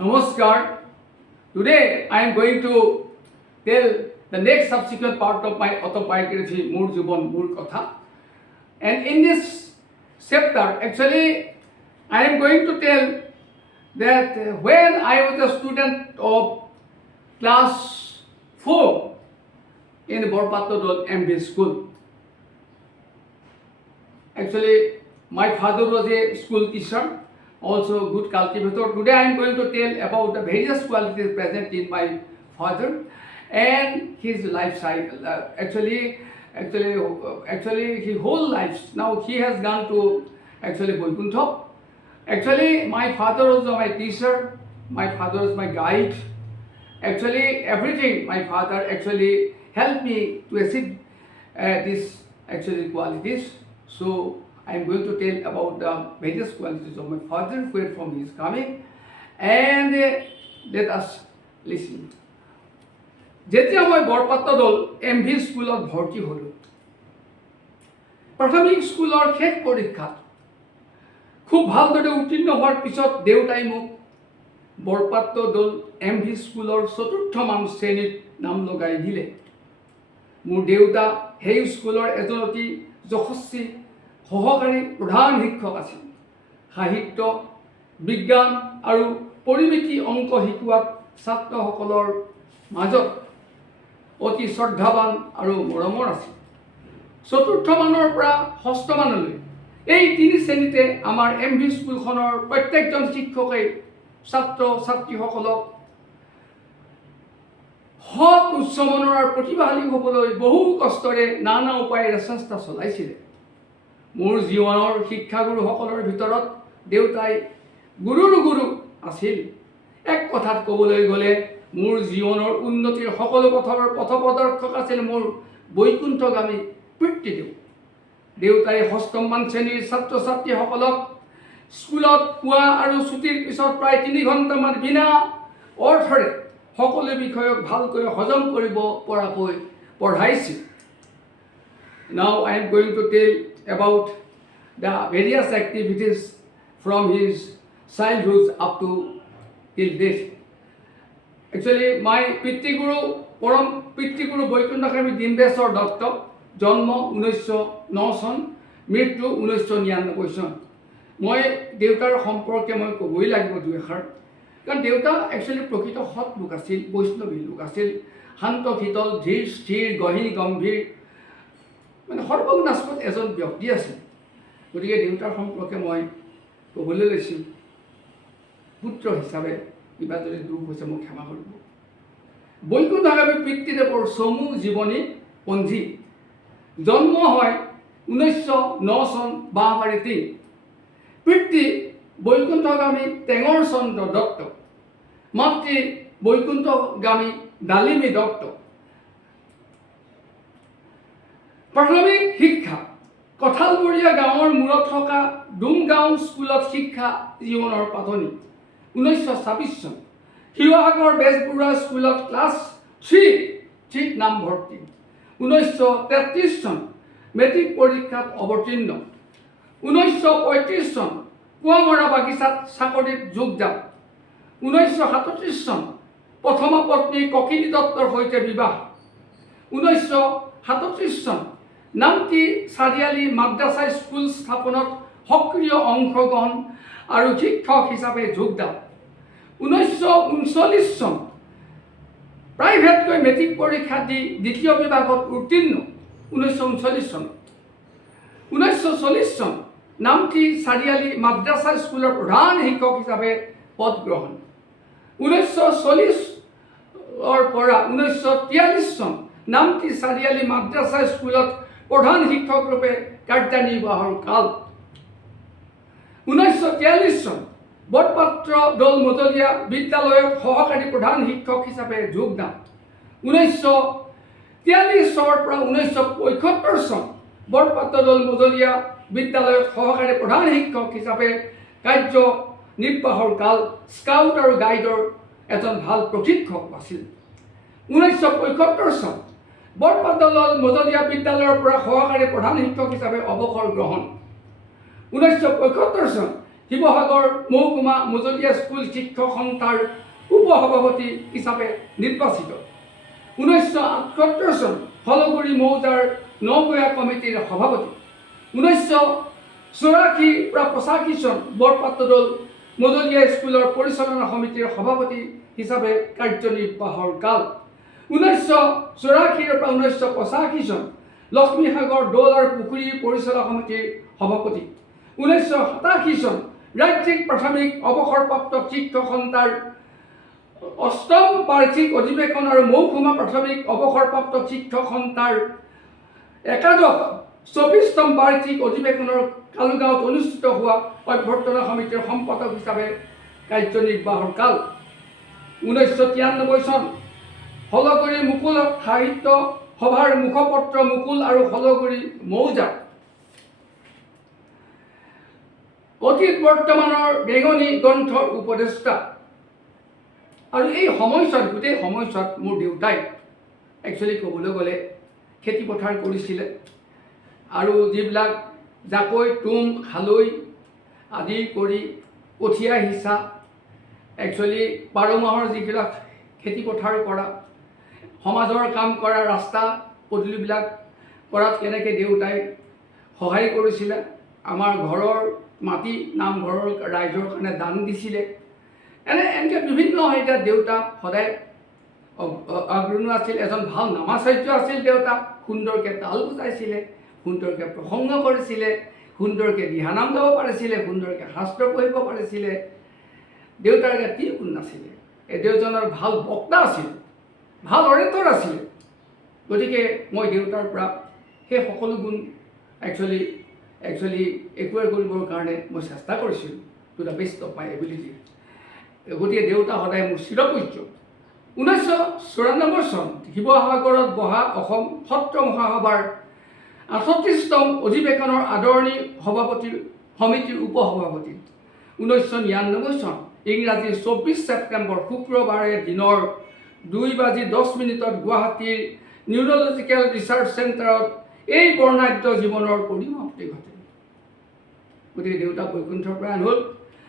Namaskar. Today I am going to tell the next subsequent part of my autobiography, Moor Jibon Moor Kotha. And in this chapter, actually, I am going to tell that when I was a student of class 4 in Borpatodol MB school, actually, my father was a school teacher, also a good cultivator. Today I am going to tell about the various qualities present in my father and his life cycle. Actually, his whole life. Now he has gone to Vaikuntha. Actually, my father was my teacher. My father was my guide. Actually, everything my father actually helped me to achieve these qualities. So I am going to tell about the various qualities of my father, where from he is coming, and let us listen. যেতিয়া মই বৰপাত্ৰদল MV স্কুলত ভৰ্তি হ'লোঁ, প্ৰাথমিক স্কুলৰ শেষ পৰীক্ষাত খুব ভালদৰে উত্তীৰ্ণ হোৱাৰ পিছত দেউতাই মোক বৰপাত্ৰদল MV স্কুলৰ ৪ৰ্থ শ্ৰেণীত নাম লগাই দিলে। মোৰ দেউতা সেই স্কুলৰ এজন অতি যশস্বী সহকাৰী প্ৰধান শিক্ষক আছিল। সাহিত্য, বিজ্ঞান আৰু পৰিমিতি অংক শিকোৱাত ছাত্ৰসকলৰ মাজত অতি শ্ৰদ্ধাৱান আৰু মৰমৰ আছিল। ৪ৰ্থ মানৰ পৰা ৬ষ্ঠ মানলৈ এই ৩ শ্ৰেণীতে আমাৰ MV স্কুলখনৰ প্ৰত্যেকজন শিক্ষকে ছাত্ৰ ছাত্ৰীসকলক সৎ উচ্চ মনৰ আৰু প্ৰতিভাশালী হ'বলৈ বহু কষ্টৰে নানা উপায়েৰে চেষ্টা চলাইছিলে। মোৰ জীৱনৰ শিক্ষাগুৰুসকলৰ ভিতৰত দেউতাই গুৰুৰ গুৰু আছিল। এক কথাত ক'বলৈ গ'লে মোৰ জীৱনৰ উন্নতিৰ সকলো পথৰ পথপ্ৰদৰ্শক আছিল মোৰ বৈকুণ্ঠগামী পিতৃদেৱ। দেউতাই ৬ষ্ঠমান শ্ৰেণীৰ ছাত্ৰ ছাত্ৰীসকলক স্কুলত পুৱা আৰু ছুটিৰ পিছত প্ৰায় ৩ ঘণ্টামান বিনা অৰ্থৰে সকলো বিষয়ক ভালকৈ হজম কৰিব পৰাকৈ পঢ়াইছিল। Now I am going to tell about the various activities from his childhood up to till date. Actually, my পৰম পিতৃগুৰু বৈকুণ্ঠগামী দীনবেশ্বৰ দত্ত, জন্ম 1909 চন, মৃত্যু 1999 চন। মই দেউতাৰ সম্পৰ্কে মই ক'বই লাগিব দুই এষাৰ, কাৰণ দেউতা একচুৱেলি প্ৰকৃত সৎ লোক আছিল, বৈষ্ণৱী লোক আছিল, শান্ত শীতল, ধীৰ স্থিৰ, গহীন গম্ভীৰ, মানে সৰ্বগুণাস্পদ এজন ব্যক্তি আছিল। গতিকে দেউতাৰ সম্পৰ্কে মই ক'বলৈ লৈছোঁ। পুত্ৰ হিচাপে কিবা যদি দুখ হৈছে মোক ক্ষমা কৰিব। বৈকুণ্ঠগামী পিতৃদেৱৰ চমু জীৱনী পঞ্জী। জন্ম হয় 1909 চন, বাঁহবাৰী 3। পিতৃ বৈকুণ্ঠগামী টেঙৰ চন্দ্ৰ দত্ত, মাতৃ বৈকুণ্ঠগামী ডালিমী দত্ত। প্ৰাথমিক শিক্ষা কঁঠালবৰীয়া গাঁৱৰ মূৰত থকা ডুমগাঁও স্কুলত শিক্ষা জীৱনৰ পাতনি। 1926 চন শিৱসাগৰ বেজবৰুৱা স্কুলত ক্লাছ 3 নামভৰ্তি। 1933 চন মেট্ৰিক পৰীক্ষাত অৱতীৰ্ণ। 1935 চন কুৱামৰা বাগিচাত চাকৰিত যোগদান। 1937 চন প্ৰথমা পত্নী ককিলী দত্তৰ সৈতে বিবাহ। 1937 চন নামটি চাৰিআলি মাদ্ৰাছা স্কুল স্থাপনত সক্ৰিয় অংশগ্ৰহণ আৰু শিক্ষক হিচাপে যোগদান। 1939 চন প্ৰাইভেটকৈ মেট্ৰিক পৰীক্ষা দি দ্বিতীয় বিভাগত উত্তীৰ্ণ। 1939 চন 1940 চন নামটি চাৰিআলি মাদ্ৰাছা স্কুলৰ প্ৰধান শিক্ষক হিচাপে পদ গ্ৰহণ। 1940 পৰা 1943 চন নামটি চাৰিআলি মাদ্ৰাছা স্কুলত প্ৰধান শিক্ষক ৰূপে কাৰ্যনিৰ্বাহৰ কাল। 1943 চন বৰপাত্ৰদল মজলীয়া বিদ্যালয়ত সহকাৰী প্ৰধান শিক্ষক হিচাপে যোগদান। 1943 পৰা 1975 চন বৰপাত্ৰদল মজলীয়া বিদ্যালয়ত সহকাৰী প্ৰধান শিক্ষক হিচাপে কাৰ্যনিৰ্বাহৰ কাল। স্কাউট আৰু গাইডৰ এজন ভাল প্ৰশিক্ষক আছিল। 1975 চন বৰপাত্ৰদল মজলীয়া বিদ্যালয়ৰ পৰা সহকাৰী প্ৰধান শিক্ষক হিচাপে অৱসৰ গ্ৰহণ। 1975 চন শিৱসাগৰ মহকুমা মজলীয়া স্কুল শিক্ষক সন্থাৰ উপসভাপতি হিচাপে নিৰ্বাচিত। 1978 চন হলগুৰি মৌজাৰ নগঞা কমিটিৰ সভাপতি। 1984 পৰা 85 চন বৰপাত্ৰদৌল মজলীয়া স্কুলৰ পৰিচালনা সমিতিৰ সভাপতি হিচাপে কাৰ্যনিৰ্বাহৰ কাল। 1984 পৰা 1985 চন লক্ষ্মীসাগৰ দৌল আৰু পুখুৰী পৰিচালনা সমিতিৰ সভাপতি। 1987 চন ৰাজ্যিক প্ৰাথমিক অৱসৰপ্ৰাপ্ত শিক্ষক সন্থাৰ 8ম বাৰ্ষিক অধিৱেশন আৰু মহকুমা প্ৰাথমিক অৱসৰপ্ৰাপ্ত শিক্ষক সন্থাৰ 24তম বাৰ্ষিক অধিৱেশনৰ কালুগাঁৱত অনুষ্ঠিত হোৱা অভ্যৰ্থনা সমিতিৰ সম্পাদক হিচাপে কাৰ্যনিৰ্বাহৰ কাল। 1993 চন হলগুৰি মুকুল সাহিত্য সভাৰ মুখপত্ৰ মুকুল আৰু হলগুৰি মৌজা। অতীত বৰ্তমানৰ বেঙনি গ্ৰন্থৰ উপদেষ্টা। আৰু এই সময়ছোৱাত গোটেই সময়ছোৱাত মোৰ দেউতাই একচুৱেলি ক'বলৈ গ'লে খেতি পথাৰ কৰিছিলে আৰু যিবিলাক জাকৈ তুম খালৈ আদি কৰি কঠীয়া সিঁচা একচুৱেলি 12 মাহৰ যিবিলাক খেতি পথাৰ কৰা সমাজৰ কাম কৰা ৰাস্তা পদূলিবিলাক কৰাত কেনেকৈ দেউতাই সহায় কৰিছিলে। আমাৰ ঘৰৰ মাটি নামঘৰৰ ৰাইজৰ কাৰণে দান দিছিলে। এনেকৈ বিভিন্ন এতিয়া দেউতা সদায় অগ্ৰণী আছিল। এজন ভাল নামাচাৰ্য আছিল দেউতা। সুন্দৰকৈ তাল বুজাইছিলে, সুন্দৰকৈ প্ৰসংগ কৰিছিলে, সুন্দৰকৈ দিহানাম গাব পাৰিছিলে, সুন্দৰকৈ শাস্ত্ৰ পঢ়িব পাৰিছিলে। দেউতাৰ গাত কি গুণ নাছিলে। এই দেউজনৰ ভাল বক্তা আছিল, ভাল অৰেটৰ আছিল। গতিকে মই দেউতাৰ পৰা সেই সকলো গুণ একচুৱেলি একুৱাৰ কৰিবৰ কাৰণে মই চেষ্টা কৰিছিলোঁ to the best of my ability. গতিকে দেউতা সদায় মোৰ চিৰপূজ্য। 1994 চন শিৱসাগৰত বহা অসম সত্ৰ মহাসভাৰ 38তম অধিৱেশনৰ আদৰণি সভাপতি সমিতিৰ উপসভাপতি। 1999 চন ইংৰাজী 24 ছেপ্টেম্বৰ শুক্ৰবাৰে দিনৰ 2:10 গুৱাহাটীৰ নিউৰলজিকেল ৰিচাৰ্চ চেণ্টাৰত এই বৰ্ণাঢ্য জীৱনৰ পৰিসমাপ্তি ঘটে। গতিকে দেউতা বৈকুণ্ঠৰ প্ৰয়াণ হ'ল,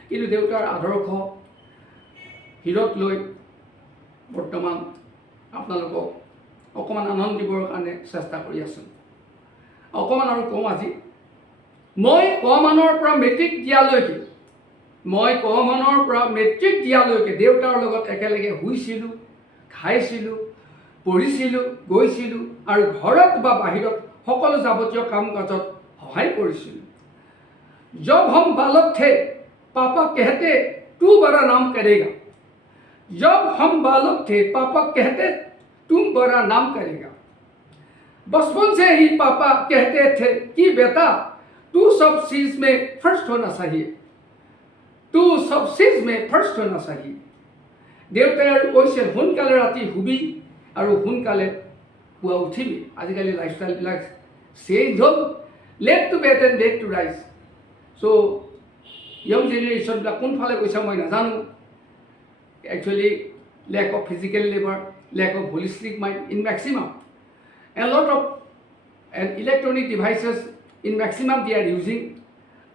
কিন্তু দেউতাৰ আদৰ্শ হৃদত লৈ বৰ্তমান আপোনালোকক অকণমান আনন্দ দিবৰ কাৰণে চেষ্টা কৰি আছোঁ। অকণমান আৰু কওঁ আজি। মই ক মানৰ পৰা মেট্ৰিক দিয়ালৈকে দেউতাৰ লগত একেলগে শুইছিলোঁ, খাইছিলোঁ, পঢ়িছিলোঁ, গৈছিলোঁ আৰু ঘৰত বা বাহিৰত সকলো যাৱতীয় কাম কাজত সহায় কৰিছিলোঁ। जब हम बालक थे पापा कहते तू बड़ा नाम करेगा। जब हम बालक थे पापा कहते तुम बड़ा नाम करेगा। बचपन से ही पापा कहते थे कि बेटा तू सब चीज में फर्स्ट होना चाहिए, तू सब चीज में फर्स्ट होना चाहिए। देवताই কৈছে সোনকালে ৰাতি শুবি আৰু সোনকালে পুৱা উঠিবি। আজিকালি লাইফষ্টাইলবিলাক চেঞ্জ হ'ল, late to bed and late to rise. So, young generation কোনফালে গৈছে মই নাজানো। Actually, lack of physical labor, lack of holistic mind in maximum. A lot of electronic devices in maximum they are using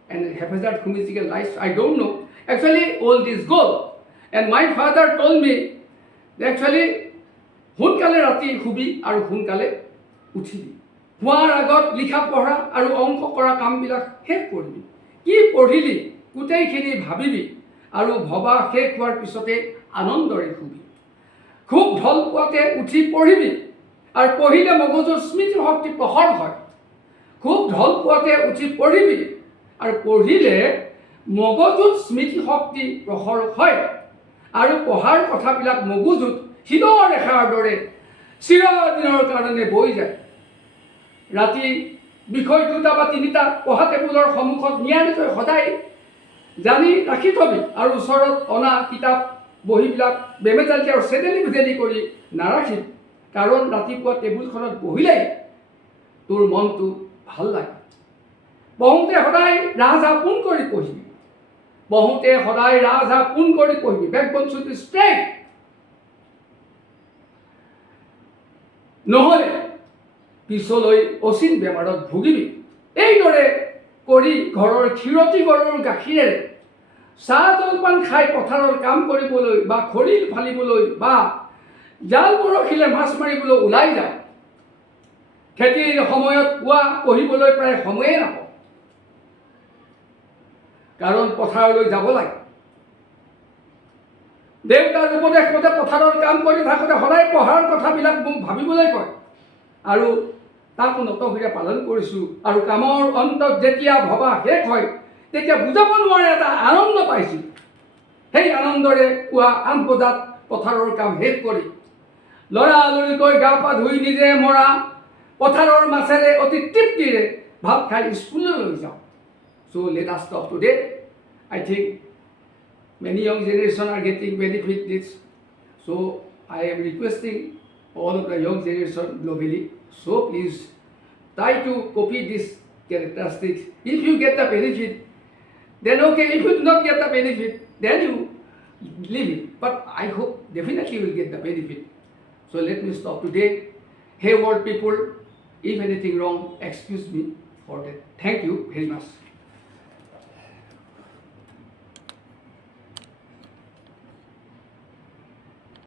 and haphazard physical life. I don't know. Actually, all this goal. And my father told me that actually, সোনকালে ৰাতি শুবি আৰু সোনকালে উঠিবি। শুৱাৰ আগত লিখা পঢ়া আৰু অংক কৰা কামবিলাক শেষ কৰিবি। কি পঢ়িলি গোটেইখিনি ভাবিবি আৰু ভবা শেষ হোৱাৰ পিছতে আনন্দৰে শুবি। খুব ঢল পোৱাতে উঠি পঢ়িবি আৰু পঢ়িলে মগজুৰ স্মৃতি শক্তি প্ৰখৰ হয়। খুব ঢল পোৱাতে উঠি পঢ়িবি আৰু পঢ়িলে মগজুত স্মৃতি শক্তি প্ৰখৰ হয় আৰু পঢ়াৰ কথাবিলাক মগজুত শিলৰ ৰেখাৰ দৰে চিৰদিনৰ কাৰণে বৈ যায়। ৰাতি বিষয় 2টা বা 3টা পঢ়া টেবুলৰ সন্মুখত নিয়াৰিকৈ সদায় জানি ৰাখি থবি আৰু ওচৰত অনা কিতাপ বহীবিলাক বেমেজালি আৰু চেদেলি ভেদেলি কৰি নাৰাখিবি। কাৰণ ৰাতিপুৱা টেবুলখনত বহিলেই তোৰ মনটো ভাল লাগে। বহোঁতে সদায় ৰাজহাঁহ পোন কৰি পঢ়িবি। বহোঁতে সদায় ৰাজহাঁহ পোন কৰি পঢ়িবি। Backbone should be straight. নহ'লে পিছলৈ অচিন বেমাৰত ভুগিবি। এইদৰে কৰি ঘৰৰ ক্ষীৰতী গৰুৰ গাখীৰেৰে চাহ জলপান খাই পথাৰৰ কাম কৰিবলৈ বা খৰিল ফালিবলৈ বা জাল বৰশীলে মাছ মাৰিবলৈ ওলাই যায়। খেতিৰ সময়ত পুৱা পঢ়িবলৈ প্ৰায় সময়ে নাপাওঁ, কাৰণ পথাৰলৈ যাব লাগে। দেউতাৰ উপদেশ মতে পথাৰৰ কাম কৰি থাকোঁতে সদায় পঢ়াৰ কথাবিলাক মোক ভাবিবলৈ কয়, আৰু তাক নতশিৰে পালন কৰিছোঁ। আৰু কামৰ অন্তত যেতিয়া ভবা শেষ হয়, তেতিয়া বুজাব নোৱাৰে এটা আনন্দ পাইছোঁ। সেই আনন্দৰে পুৱা 8 বজাত পথাৰৰ কাম শেষ কৰি লৰালৰিকৈ গা পা ধুই নিজে মৰা পথাৰৰ মাছেৰে অতি তৃপ্তিৰে ভাত খাই স্কুললৈ যাওঁ। So let us stop today. I think many young generation are getting benefit this. So I am requesting all of the young generation globally. So please try to copy these characteristics. If you get the benefit, then okay. If you do not get the benefit, then you leave it. But I hope definitely you will get the benefit. So let me stop today. Hey world people, if anything wrong, excuse me for that. Thank you very much.